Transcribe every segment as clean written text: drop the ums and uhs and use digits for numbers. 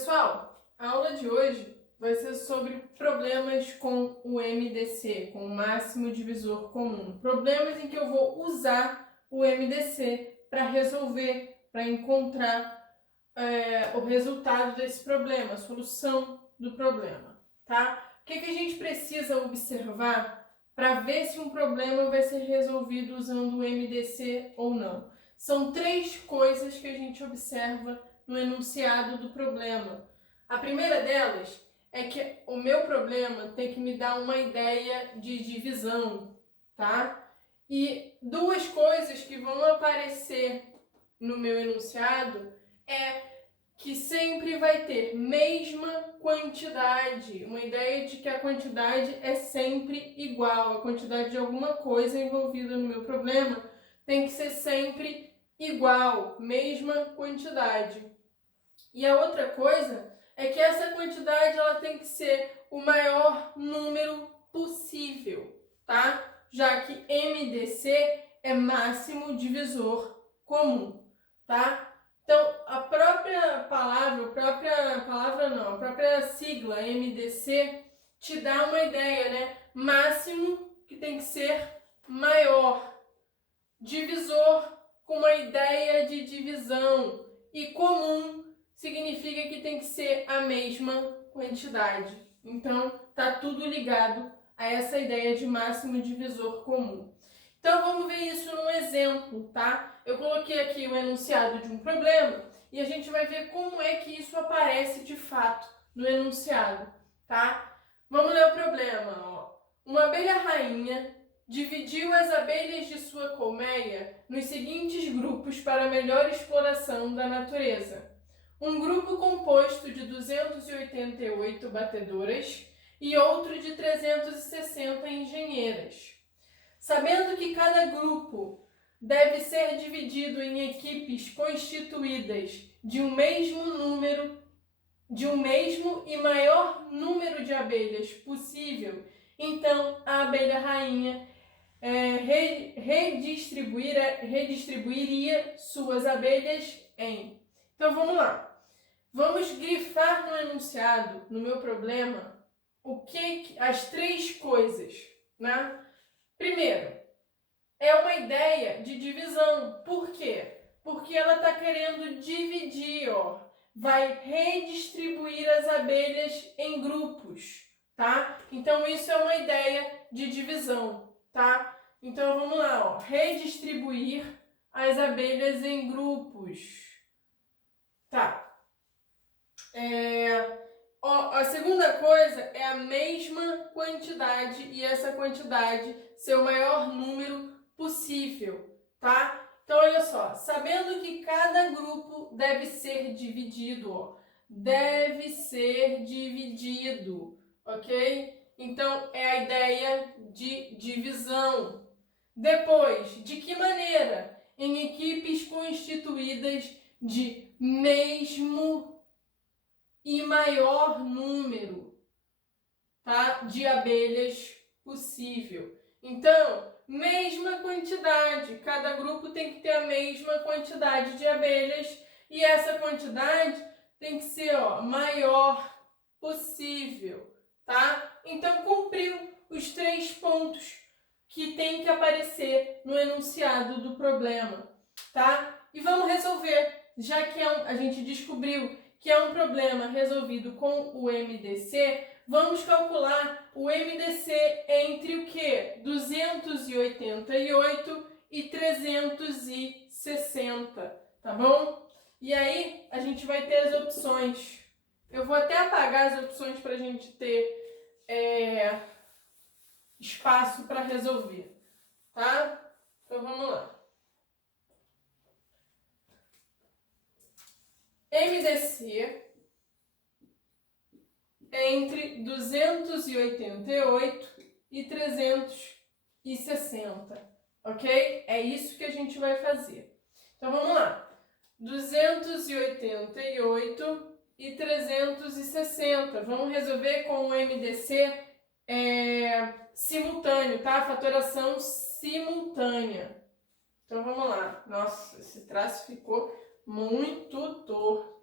Pessoal, a aula de hoje vai ser sobre problemas com o MDC, com o máximo divisor comum. Problemas em que eu vou usar o MDC para resolver, para encontrar o resultado desse problema, a solução do problema, tá? O que a gente precisa observar para ver se um problema vai ser resolvido usando o MDC ou não? São três coisas que a gente observa no enunciado do problema. A primeira delas é que o meu problema tem que me dar uma ideia de divisão, tá? E duas coisas que vão aparecer no meu enunciado é que sempre vai ter mesma quantidade, uma ideia de que a quantidade é sempre igual, a quantidade de alguma coisa envolvida no meu problema tem que ser sempre igual, mesma quantidade. E a outra coisa é que essa quantidade ela tem que ser o maior número possível, tá? Já que MDC é máximo divisor comum, tá? Então, a própria sigla MDC te dá uma ideia, né? Máximo que tem que ser maior, divisor com uma ideia de divisão e comum significa que tem que ser a mesma quantidade. Então, tá tudo ligado a essa ideia de máximo divisor comum. Então, vamos ver isso num exemplo, tá? Eu coloquei aqui o enunciado de um problema e a gente vai ver como é que isso aparece de fato no enunciado, tá? Vamos ler o problema, ó. Uma abelha rainha dividiu as abelhas de sua colmeia nos seguintes grupos para melhor exploração da natureza. Um grupo composto de 288 batedoras e outro de 360 engenheiras. Sabendo que cada grupo deve ser dividido em equipes constituídas de um mesmo e maior número de abelhas possível, então a abelha rainha redistribuiria suas abelhas em... Então vamos lá. Vamos grifar no enunciado, no meu problema, as três coisas, né? Primeiro, é uma ideia de divisão. Por quê? Porque ela está querendo dividir, ó. Vai redistribuir as abelhas em grupos, tá? Então, isso é uma ideia de divisão, tá? Então, vamos lá, ó. Redistribuir as abelhas em grupos. Tá. A segunda coisa é a mesma quantidade e essa quantidade ser o maior número possível, tá? Então, olha só, sabendo que cada grupo deve ser dividido, ó, deve ser dividido, ok? Então, é a ideia de divisão. Depois, de que maneira? Em equipes constituídas de mesmo e maior número, tá, de abelhas possível. Então, mesma quantidade, cada grupo tem que ter a mesma quantidade de abelhas e essa quantidade tem que ser, ó, maior possível, tá? Então, cumpriu os três pontos que tem que aparecer no enunciado do problema, tá? E vamos resolver, já que a gente descobriu que é um problema resolvido com o MDC, vamos calcular o MDC entre o quê? 288 e 360, tá bom? E aí, a gente vai ter as opções. Eu vou até apagar as opções para a gente ter espaço para resolver, tá? Então, vamos lá. MDC entre 288 e 360, ok? É isso que a gente vai fazer. Então, vamos lá. 288 e 360. Vamos resolver com o MDC simultâneo, tá? Fatoração simultânea. Então, vamos lá. Nossa, esse traço ficou muito torto.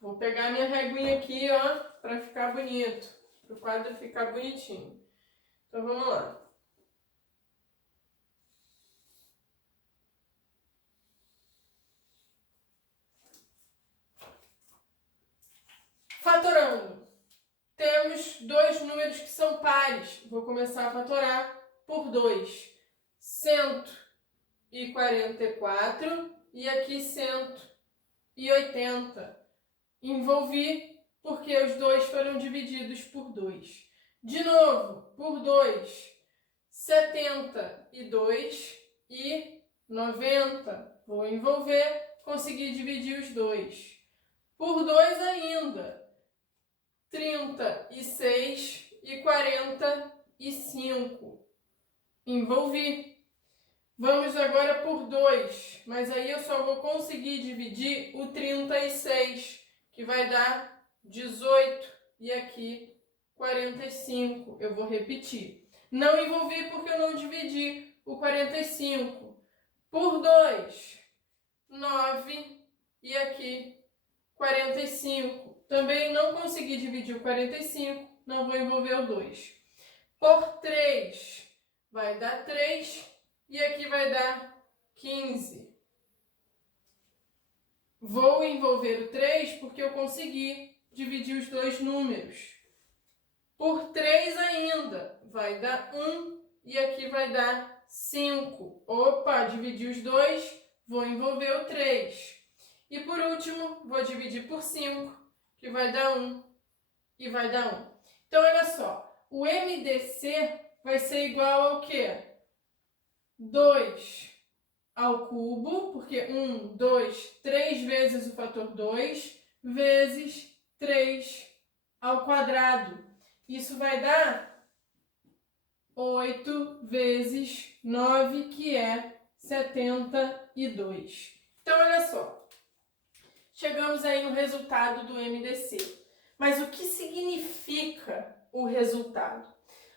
Vou pegar minha reguinha aqui, ó, para ficar bonito, para o quadro ficar bonitinho. Então vamos lá. Fatorando. Temos dois números que são pares. Vou começar a fatorar por 2. 144 e aqui 180. Envolvi porque os dois foram divididos por 2. De novo, por 2, 72 e 90. Vou envolver, consegui dividir os dois. Por 2 ainda, 36 e 45. Envolvi. Vamos agora por 2, mas aí eu só vou conseguir dividir o 36, que vai dar 18, e aqui 45. Eu vou repetir. Não envolvi porque eu não dividi o 45. Por 2, 9, e aqui 45. Também não consegui dividir o 45, não vou envolver o 2. Por 3, vai dar 3, e aqui vai dar 15. Vou envolver o 3 porque eu consegui dividir os dois números. Por 3 ainda, vai dar 1, e aqui vai dar 5. Opa, dividi os dois, vou envolver o 3. E por último, vou dividir por 5, que vai dar 1 e vai dar 1. Então, olha só, o MDC vai ser igual ao quê? 2 ao cubo, porque 1, 2, 3 vezes o fator 2, vezes 3 ao quadrado. Isso vai dar 8 vezes 9, que é 72. Então, olha só. Chegamos aí no resultado do MDC. Mas o que significa o resultado?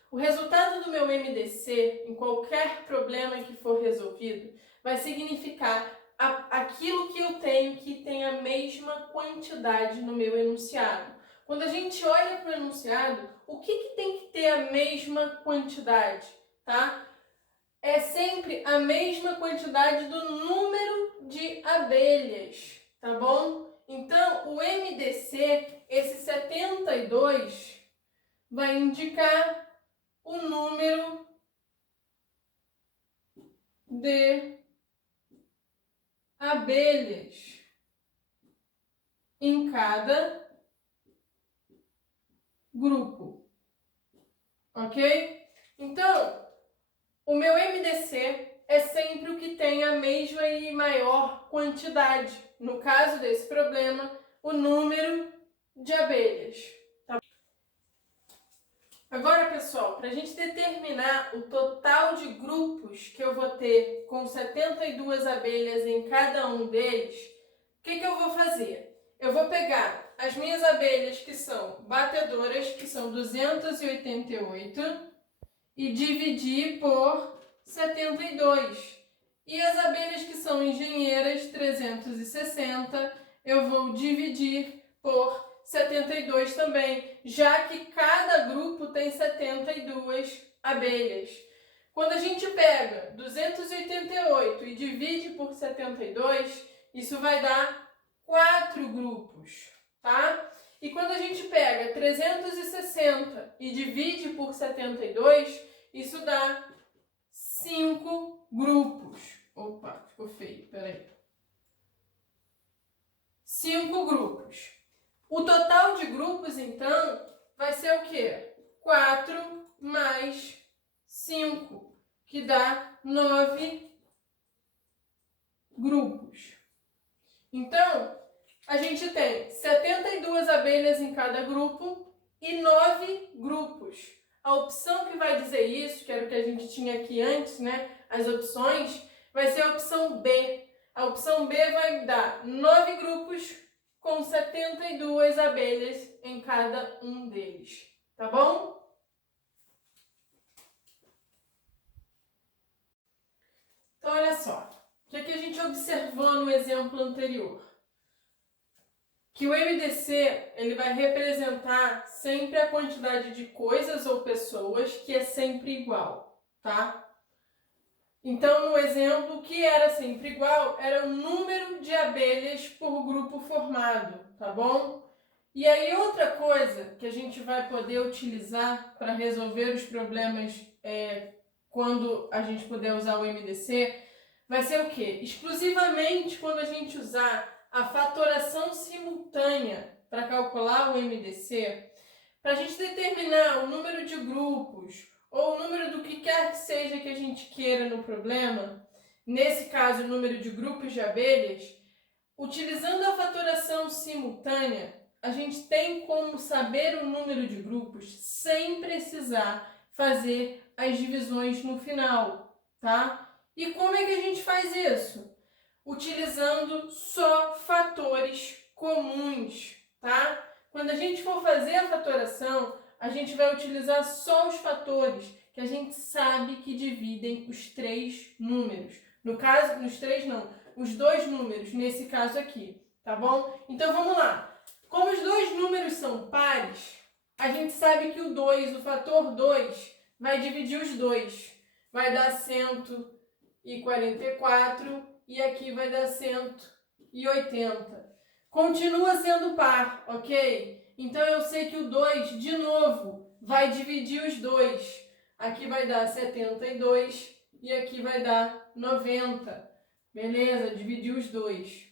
O resultado do meu MDC, em qualquer problema que for resolvido, vai significar aquilo que eu tenho que tem a mesma quantidade no meu enunciado. Quando a gente olha para o enunciado, o que tem que ter a mesma quantidade, tá? É sempre a mesma quantidade do número de abelhas, tá bom? Então, o MDC, esse 72, vai indicar o número de abelhas em cada grupo, ok? Então, o meu MDC é sempre o que tem a mesma e maior quantidade. No caso desse problema, o número de abelhas. Tá? Agora, pessoal, para a gente determinar o total de grupos que eu vou ter com 72 abelhas em cada um deles, o que eu vou fazer? Eu vou pegar as minhas abelhas que são batedoras, que são 288, e dividir por 72. E as abelhas que são engenheiras, 360, eu vou dividir por 72 também, já que cada grupo tem 72 abelhas. Quando a gente pega 288 e divide por 72, isso vai dar 4 grupos, tá? E quando a gente pega 360 e divide por 72, isso dá 5 grupos. Opa, ficou feio, peraí. 5 grupos. O total de grupos, então, vai ser o quê? 4 mais 5, que dá 9 grupos. Então, a gente tem 72 abelhas em cada grupo e 9 grupos. A opção que vai dizer isso, que era o que a gente tinha aqui antes, né? As opções, vai ser a opção B. A opção B vai dar 9 grupos com 72 abelhas em cada um deles. Tá bom? Então, olha só. O que a gente observou no exemplo anterior? que o MDC ele vai representar sempre a quantidade de coisas ou pessoas que é sempre igual, tá? Então, no exemplo, o que era sempre igual era o número de abelhas por grupo formado, tá bom? E aí, outra coisa que a gente vai poder utilizar para resolver os problemas quando a gente puder usar o MDC, vai ser o quê? Exclusivamente quando a gente usar a fatoração simultânea para calcular o MDC, para a gente determinar o número de grupos ou o número do que quer que seja que a gente queira no problema, nesse caso o número de grupos de abelhas, utilizando a fatoração simultânea, a gente tem como saber o número de grupos sem precisar fazer as divisões no final, tá? E como é que a gente faz isso? Utilizando só fatores comuns, tá? Quando a gente for fazer a fatoração, a gente vai utilizar só os fatores que a gente sabe que dividem os três números. No caso, nos três não, os dois números, nesse caso aqui, tá bom? Então vamos lá. Como os dois números são pares, a gente sabe que o 2, o fator 2, vai dividir os dois. Vai dar 144 e aqui vai dar 180. Continua sendo par, ok? Então eu sei que o 2, de novo, vai dividir os dois. Aqui vai dar 72 e aqui vai dar 90. Beleza? Dividiu os dois.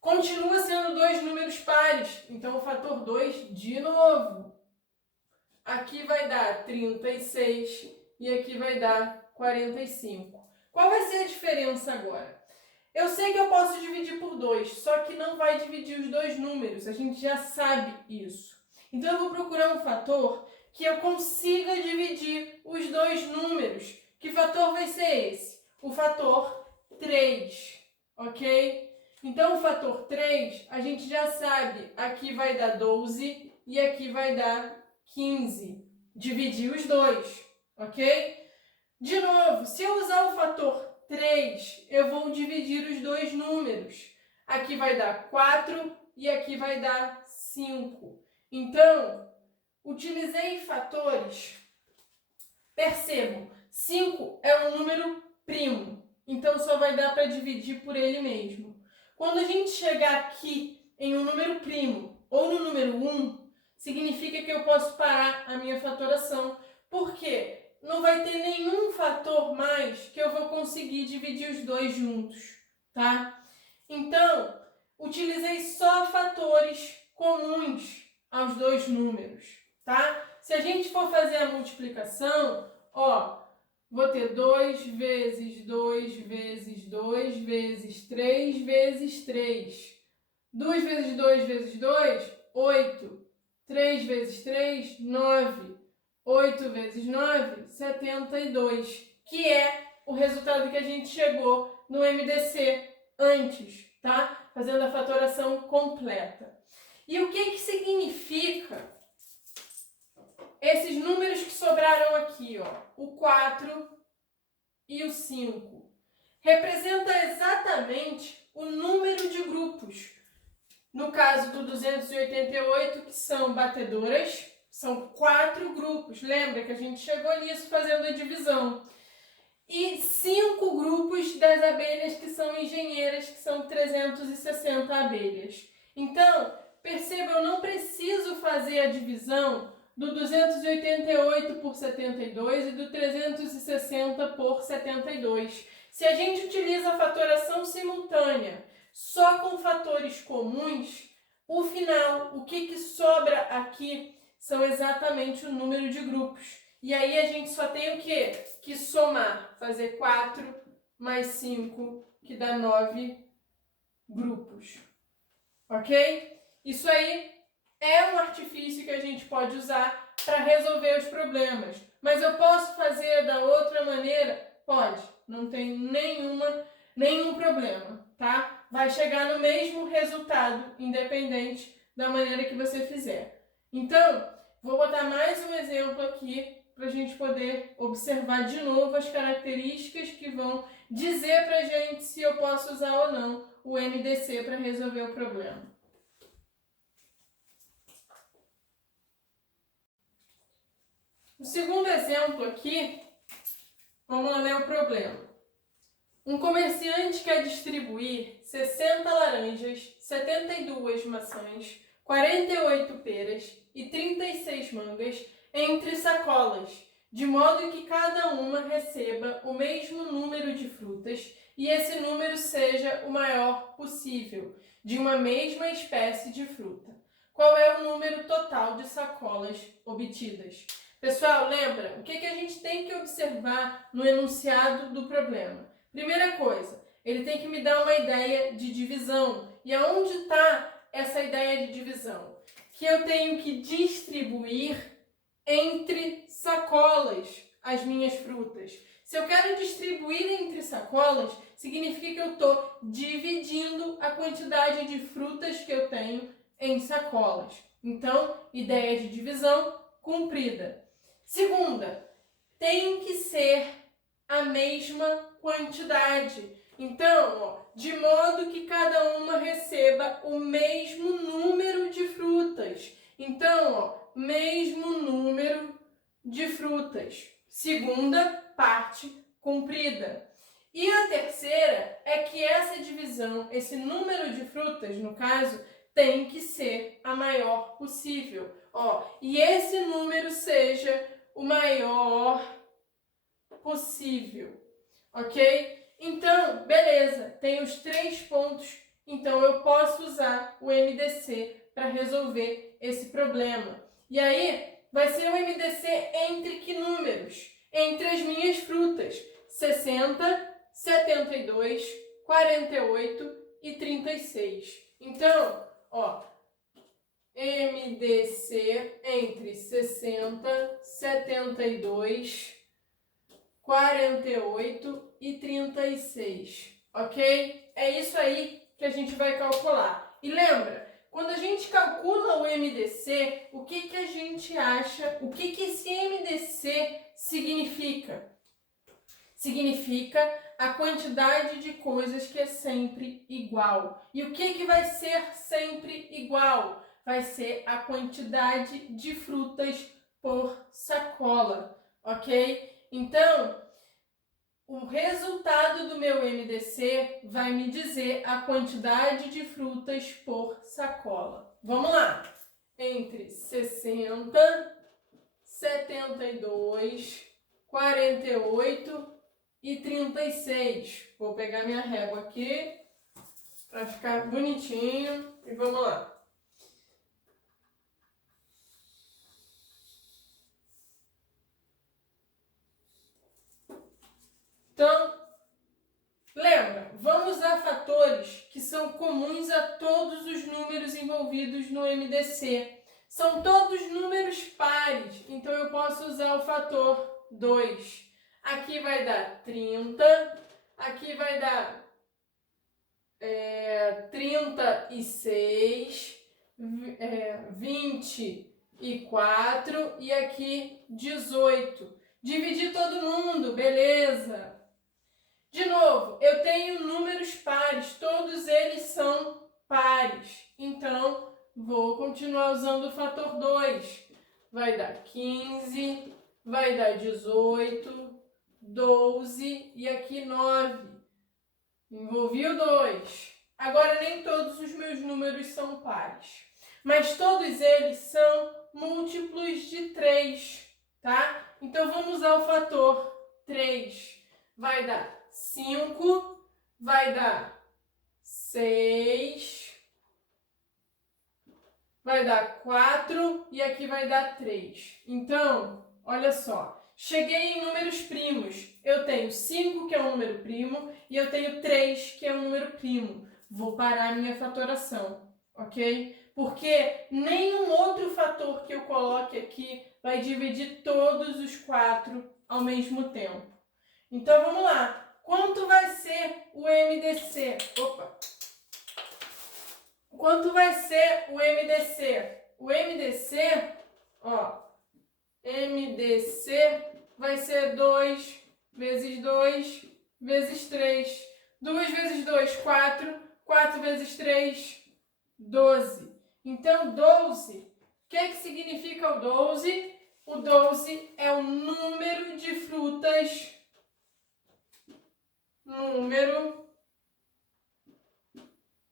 Continua sendo dois números pares, então o fator 2 de novo. Aqui vai dar 36 e aqui vai dar 45. Qual vai ser a diferença agora? Eu sei que eu posso dividir por 2, só que não vai dividir os dois números, a gente já sabe isso. Então eu vou procurar um fator que eu consiga dividir os dois números. Que fator vai ser esse? O fator 3, ok? Então, o fator 3, a gente já sabe, aqui vai dar 12 e aqui vai dar 15. Dividir os dois, ok? De novo, se eu usar o fator 3, eu vou dividir os dois números. Aqui vai dar 4 e aqui vai dar 5. Então, utilizei fatores. Percebam, 5 é um número primo, então só vai dar para dividir por ele mesmo. Quando a gente chegar aqui em um número primo ou no número 1, significa que eu posso parar a minha fatoração, porque não vai ter nenhum fator mais que eu vou conseguir dividir os dois juntos, tá? Então, utilizei só fatores comuns aos dois números, tá? Se a gente for fazer a multiplicação, ó, vou ter 2 vezes 2 vezes 2 vezes 3 vezes 3. 2 vezes 2 vezes 2, 8. 3 vezes 3, 9. 8 vezes 9, 72. Que é o resultado que a gente chegou no MDC antes, tá? Fazendo a fatoração completa. E o que significa esses números que sobraram aqui, ó, o 4 e o 5? Representa exatamente o número de grupos. No caso do 288, que são batedoras, são 4 grupos. Lembra que a gente chegou nisso fazendo a divisão. E 5 grupos das abelhas que são engenheiras, que são 360 abelhas. Então, perceba, eu não preciso fazer a divisão do 288 por 72 e do 360 por 72. Se a gente utiliza a fatoração simultânea só com fatores comuns, o final, o que sobra aqui são exatamente o número de grupos. E aí a gente só tem o quê? Que somar, fazer 4 mais 5, que dá 9 grupos. Ok? Isso aí é um artifício que a gente pode usar para resolver os problemas. Mas eu posso fazer da outra maneira? Pode. Não tem nenhum problema, tá? Vai chegar no mesmo resultado, independente da maneira que você fizer. Então, vou botar mais um exemplo aqui para a gente poder observar de novo as características que vão dizer para a gente se eu posso usar ou não o MDC para resolver o problema. O segundo exemplo aqui, vamos lá ler o problema. Um comerciante quer distribuir 60 laranjas, 72 maçãs, 48 peras e 36 mangas entre sacolas, de modo que cada uma receba o mesmo número de frutas e esse número seja o maior possível, de uma mesma espécie de fruta. Qual é o número total de sacolas obtidas? Pessoal, lembra? O que a gente tem que observar no enunciado do problema? Primeira coisa, ele tem que me dar uma ideia de divisão. E aonde está essa ideia de divisão? Que eu tenho que distribuir entre sacolas as minhas frutas. Se eu quero distribuir entre sacolas, significa que eu estou dividindo a quantidade de frutas que eu tenho em sacolas. Então, ideia de divisão cumprida. Segunda, tem que ser a mesma quantidade. Então, ó, de modo que cada uma receba o mesmo número de frutas. Então, ó, mesmo número de frutas. Segunda parte cumprida. E a terceira é que essa divisão, esse número de frutas, no caso, tem que ser a maior possível. Ó, e esse número seja o maior possível, ok? Então, beleza, tem os 3 pontos, então eu posso usar o MDC para resolver esse problema. E aí, vai ser o MDC entre que números? Entre as minhas frutas, 60, 72, 48 e 36. Então, ó, MDC entre 60, 72, 48 e 36, ok? É isso aí que a gente vai calcular. E lembra, quando a gente calcula o MDC, o que a gente acha, o que esse MDC significa? Significa a quantidade de coisas que é sempre igual. E o que vai ser sempre igual? Vai ser a quantidade de frutas por sacola, ok? Então, o resultado do meu MDC vai me dizer a quantidade de frutas por sacola. Vamos lá! Entre 60, 72, 48 e 36. Vou pegar minha régua aqui para ficar bonitinho e vamos lá. Então, lembra, vamos usar fatores que são comuns a todos os números envolvidos no MDC. São todos números pares, então eu posso usar o fator 2. Aqui vai dar 30, aqui vai dar 36, 24 e aqui 18. Dividir todo mundo, beleza? De novo, eu tenho números pares, todos eles são pares. Então, vou continuar usando o fator 2. Vai dar 15, vai dar 18, 12 e aqui 9. Envolvi o 2. Agora, nem todos os meus números são pares, mas todos eles são múltiplos de 3, tá? Então, vamos usar o fator 3. Vai dar 5, vai dar 6, vai dar 4 e aqui vai dar 3. Então, olha só, cheguei em números primos. Eu tenho 5, que é um número primo, e eu tenho 3, que é um número primo. Vou parar a minha fatoração, ok? Porque nenhum outro fator que eu coloque aqui vai dividir todos os 4 ao mesmo tempo. Então, vamos lá. Quanto vai ser o MDC? Opa! Quanto vai ser o MDC? O MDC, ó, MDC vai ser 2 vezes 2 vezes 3. 2 vezes 2, 4. 4 vezes 3, 12. Então, 12, o que significa o 12? O 12 é o número de frutas. Número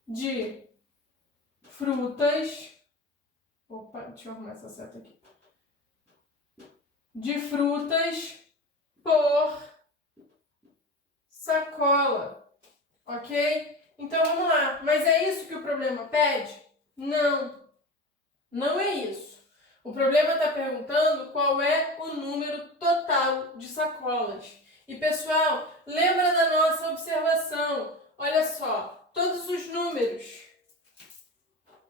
de frutas. Opa, deixa eu arrumar essa seta aqui. De frutas por sacola. Ok? Então vamos lá. Mas é isso que o problema pede? Não. Não é isso. O problema está perguntando qual é o número total de sacolas. E pessoal, lembra da nossa observação? Olha só, todos os números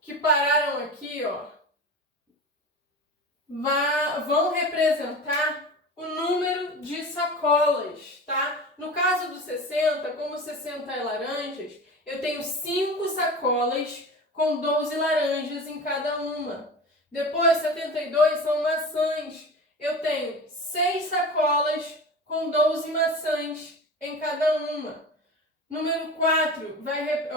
que pararam aqui, ó, vão representar o número de sacolas, tá? No caso do 60, como 60 é laranjas, eu tenho 5 sacolas com 12 laranjas em cada uma. Depois, 72 são maçãs. Eu tenho 6 sacolas com 12 maçãs em cada uma. Número 4,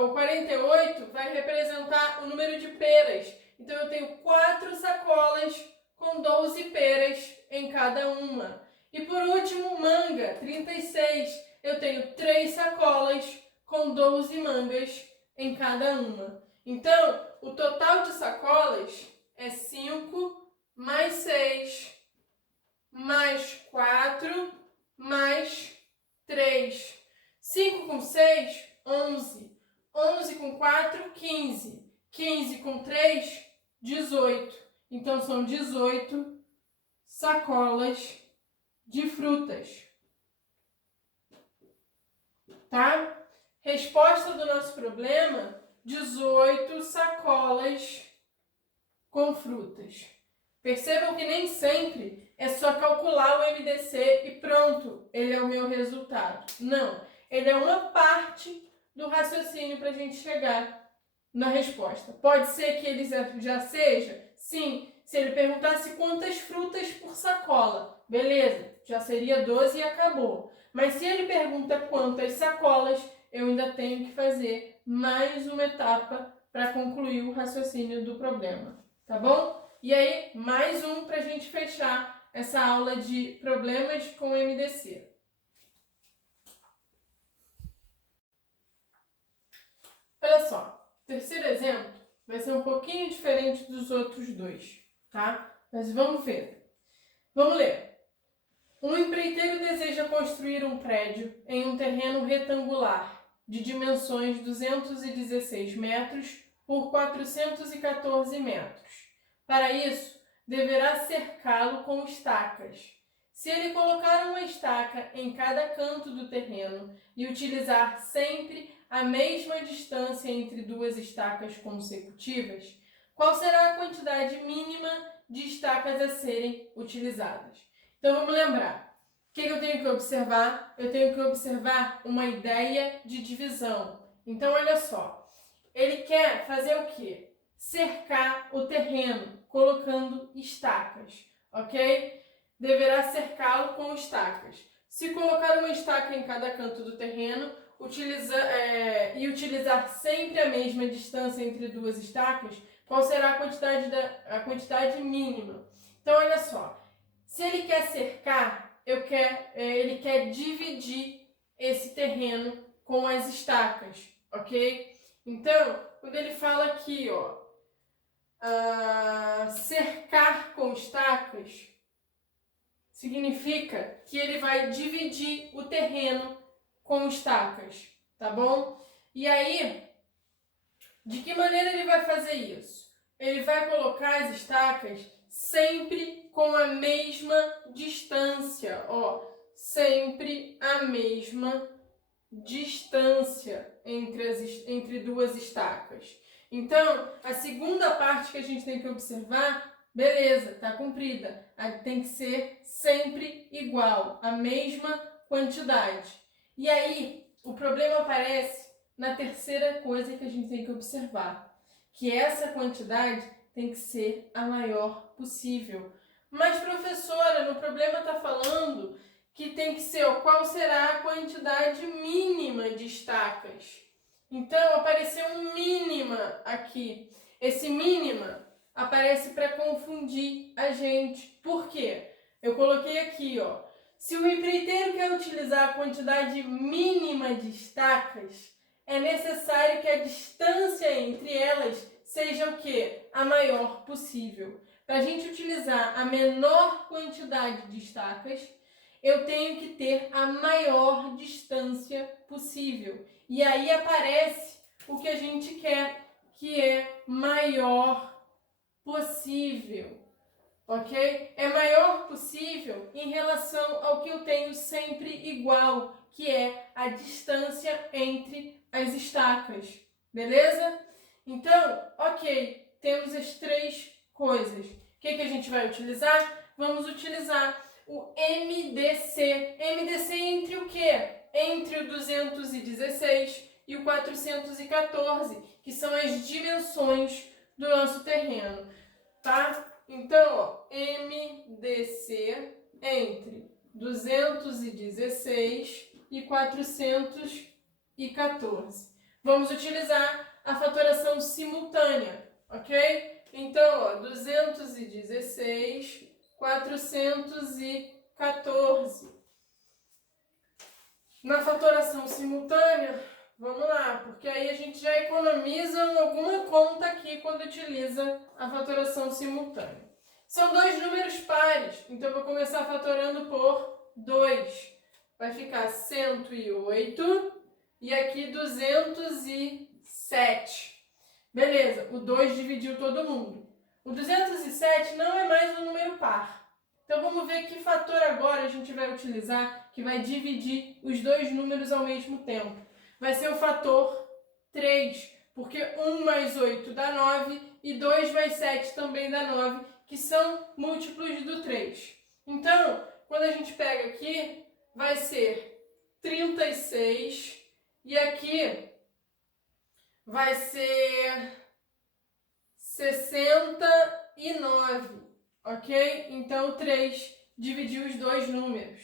o 48, vai representar o número de peras. Então, eu tenho 4 sacolas com 12 peras em cada uma. E por último, manga, 36. Eu tenho 3 sacolas com 12 mangas em cada uma. Então, o total de sacolas é 5 mais 6 mais 4 mais 3. 5 com 6, 11. 11 com 4, 15. 15 com 3, 18. Então, são 18 sacolas de frutas. Tá? Resposta do nosso problema, 18 sacolas com frutas. Percebam que nem sempre é só calcular o MDC e pronto, ele é o meu resultado. Não, ele é uma parte do raciocínio para a gente chegar na resposta. Pode ser que ele já seja? Sim, se ele perguntasse quantas frutas por sacola, beleza, já seria 12 e acabou. Mas se ele pergunta quantas sacolas, eu ainda tenho que fazer mais uma etapa para concluir o raciocínio do problema, tá bom? E aí, mais um para a gente fechar essa aula de problemas com MDC. Olha só, o terceiro exemplo vai ser um pouquinho diferente dos outros dois, tá? Mas vamos ver. Vamos ler. Um empreiteiro deseja construir um prédio em um terreno retangular de dimensões 216 metros por 414 metros. Para isso, deverá cercá-lo com estacas. Se ele colocar uma estaca em cada canto do terreno e utilizar sempre a mesma distância entre duas estacas consecutivas, qual será a quantidade mínima de estacas a serem utilizadas? Então vamos lembrar. O que eu tenho que observar? Eu tenho que observar uma ideia de divisão. Então olha só, ele quer fazer o quê? Cercar o terreno colocando estacas, ok? Deverá cercá-lo com estacas. Se colocar uma estaca em cada canto do terreno e utilizar sempre a mesma distância entre duas estacas, qual será a quantidade mínima? Então, olha só. Se ele quer cercar, ele quer dividir esse terreno com as estacas, ok? Então, quando ele fala aqui, ó, cercar com estacas, significa que ele vai dividir o terreno com estacas, tá bom? E aí, de que maneira ele vai fazer isso? Ele vai colocar as estacas sempre com a mesma distância, ó, sempre a mesma distância entre duas estacas. Então, a segunda parte que a gente tem que observar, beleza, tá cumprida. Tem que ser sempre igual, a mesma quantidade. E aí, o problema aparece na terceira coisa que a gente tem que observar, que essa quantidade tem que ser a maior possível. Mas, professora, no problema está falando que tem que ser, qual será a quantidade mínima de estacas? Então, apareceu um mínima aqui. Esse mínima aparece para confundir a gente. Por quê? Eu coloquei aqui, ó. Se o empreiteiro quer utilizar a quantidade mínima de estacas, é necessário que a distância entre elas seja o quê? A maior possível. Para a gente utilizar a menor quantidade de estacas, eu tenho que ter a maior distância possível. E aí aparece o que a gente quer, que é maior possível. Ok? É maior possível em relação ao que eu tenho sempre igual, que é a distância entre as estacas. Beleza? Então, ok, temos as três coisas. O que a gente vai utilizar? Vamos utilizar o MDC. MDC entre o quê? Entre o 216 e o 414, que são as dimensões do nosso terreno, tá? Então, ó, MDC entre 216 e 414. Vamos utilizar a fatoração simultânea, ok? Então, ó, 216, 414. Na fatoração simultânea, vamos lá, porque aí a gente já economiza alguma conta aqui quando utiliza a fatoração simultânea. São dois números pares, então eu vou começar fatorando por 2. Vai ficar 108 e aqui 207. Beleza, o 2 dividiu todo mundo. O 207 não é mais um número par. Então vamos ver que fator agora a gente vai utilizar que vai dividir os dois números ao mesmo tempo. Vai ser o fator 3, porque 1 mais 8 dá 9 e 2 mais 7 também dá 9, que são múltiplos do 3. Então, quando a gente pega aqui, vai ser 36 e aqui vai ser 69, ok? Então, 3 dividiu os dois números.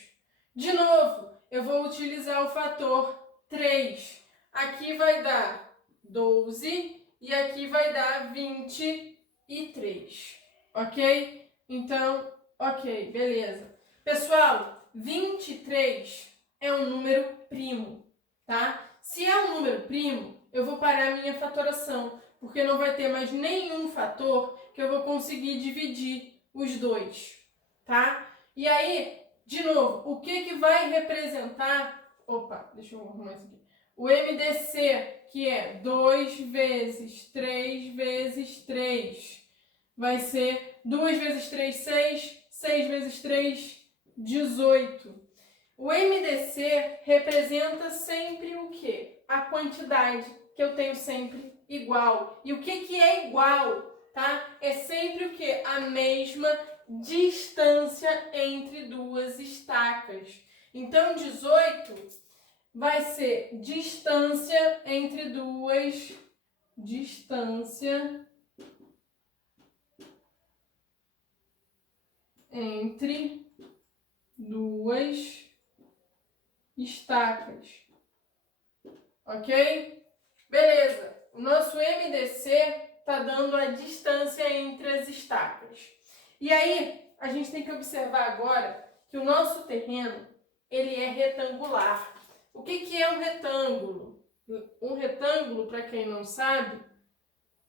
De novo, eu vou utilizar o fator 3. Aqui vai dar 12 e aqui vai dar 23, ok? Então, ok, beleza. Pessoal, 23 é um número primo, tá? Se é um número primo, eu vou parar a minha fatoração, porque não vai ter mais nenhum fator que eu vou conseguir dividir os dois, tá? E aí, de novo, o que vai representar... Opa, deixa eu arrumar isso aqui. O MDC, que é 2 vezes 3 vezes 3. Vai ser 2 vezes 3, 6. 6 vezes 3, 18. O MDC representa sempre o quê? A quantidade que eu tenho sempre igual. E o que é igual, tá? É sempre o quê? A mesma distância entre duas estacas. Então, 18 vai ser distância entre duas... Distância entre duas estacas. Ok? Beleza. O nosso MDC está dando a distância entre as estacas. E aí, a gente tem que observar agora que o nosso terreno, ele é retangular. O que é um retângulo? Um retângulo, para quem não sabe,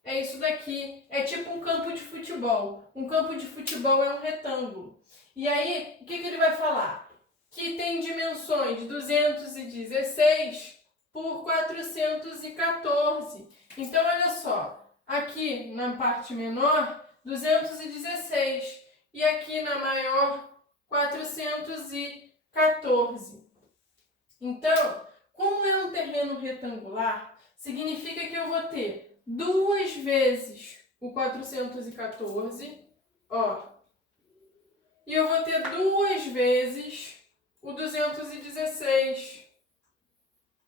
é isso daqui. É tipo um campo de futebol. Um campo de futebol é um retângulo. E aí, o que ele vai falar? Que tem dimensões 216 por 414. Então, olha só. Aqui na parte menor, 216. E aqui na maior, 414. Então, como é um terreno retangular, significa que eu vou ter 2 vezes o 414, ó, e eu vou ter 2 vezes o 216,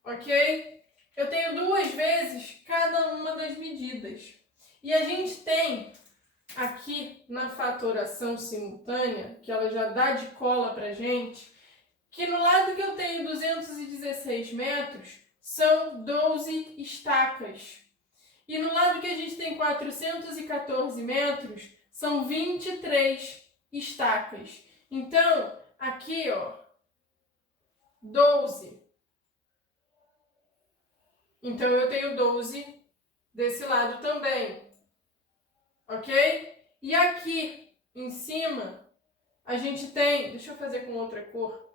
ok? Eu tenho 2 vezes cada uma das medidas. E a gente tem aqui na fatoração simultânea, que ela já dá de cola pra gente, que no lado que eu tenho 216 metros, são 12 estacas. E no lado que a gente tem 414 metros, são 23 estacas. Então, aqui, ó, 12. Então, eu tenho 12 desse lado também. Ok? E aqui, em cima, a gente tem... Deixa eu fazer com outra cor,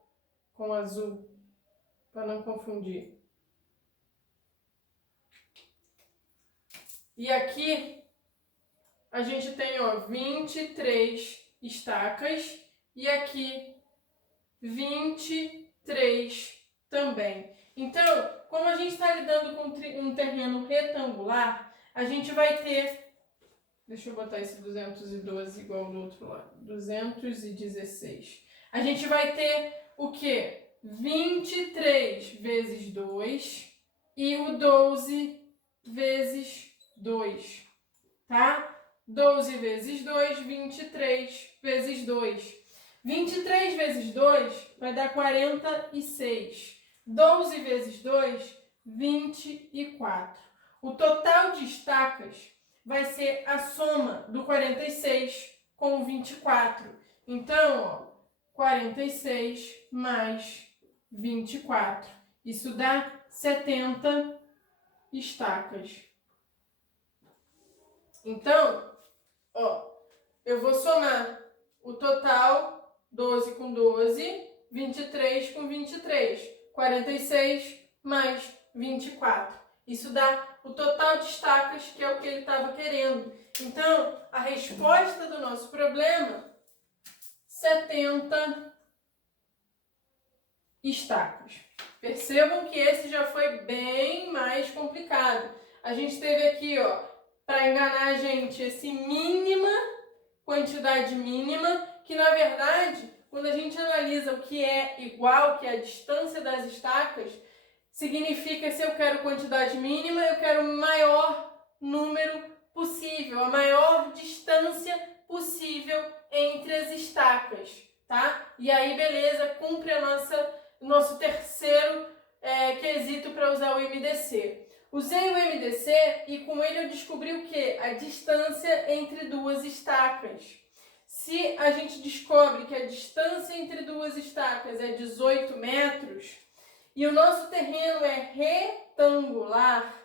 com azul, para não confundir. E aqui, a gente tem, ó, 23 estacas e aqui 23 também. Então, como a gente está lidando com um terreno retangular, a gente vai ter... Deixa eu botar esse 212 igual do outro lado. 216. A gente vai ter o quê? 23 vezes 2 e o 12 vezes 2, tá? 12 vezes 2, 23 vezes 2. 23 vezes 2 vai dar 46. 12 vezes 2, 24. O total de estacas vai ser a soma do 46 com o 24. Então, ó, 46 mais 24. Isso dá 70 estacas. Então, ó, eu vou somar o total, 12 com 12, 23 com 23, 46 mais 24. Isso dá o total de estacas, que é o que ele estava querendo. Então, a resposta do nosso problema, 70 estacas. Percebam que esse já foi bem mais complicado. A gente teve aqui, ó, para enganar a gente, esse mínima, quantidade mínima, que na verdade, quando a gente analisa o que é igual, que é a distância das estacas, significa se eu quero quantidade mínima, eu quero o maior número possível, a maior distância possível entre as estacas, tá? E aí, beleza, cumpre o nosso terceiro quesito para usar o MDC. Usei o MDC e com ele eu descobri o quê? A distância entre duas estacas. Se a gente descobre que a distância entre duas estacas é 18 metros e o nosso terreno é retangular,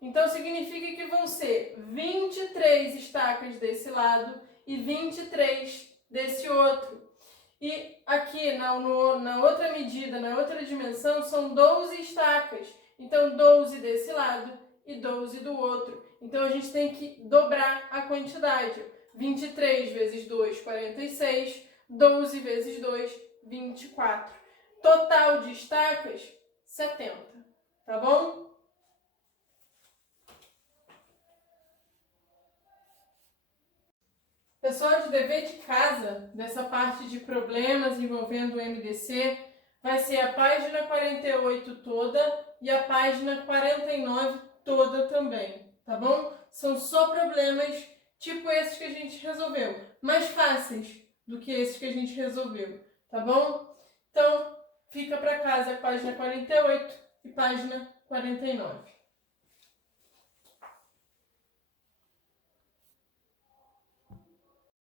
então significa que vão ser 23 estacas desse lado e 23 desse outro. E aqui na outra medida, na outra dimensão, são 12 estacas. Então, 12 desse lado e 12 do outro. Então, a gente tem que dobrar a quantidade. 23 vezes 2, 46. 12 vezes 2, 24. Total de estacas, 70. Tá bom? Pessoal, de dever de casa, dessa parte de problemas envolvendo o MDC, vai ser a página 48 toda e a página 49 toda também, tá bom? São só problemas tipo esses que a gente resolveu, mais fáceis do que esses que a gente resolveu, tá bom? Então, fica para casa a página 48 e página 49.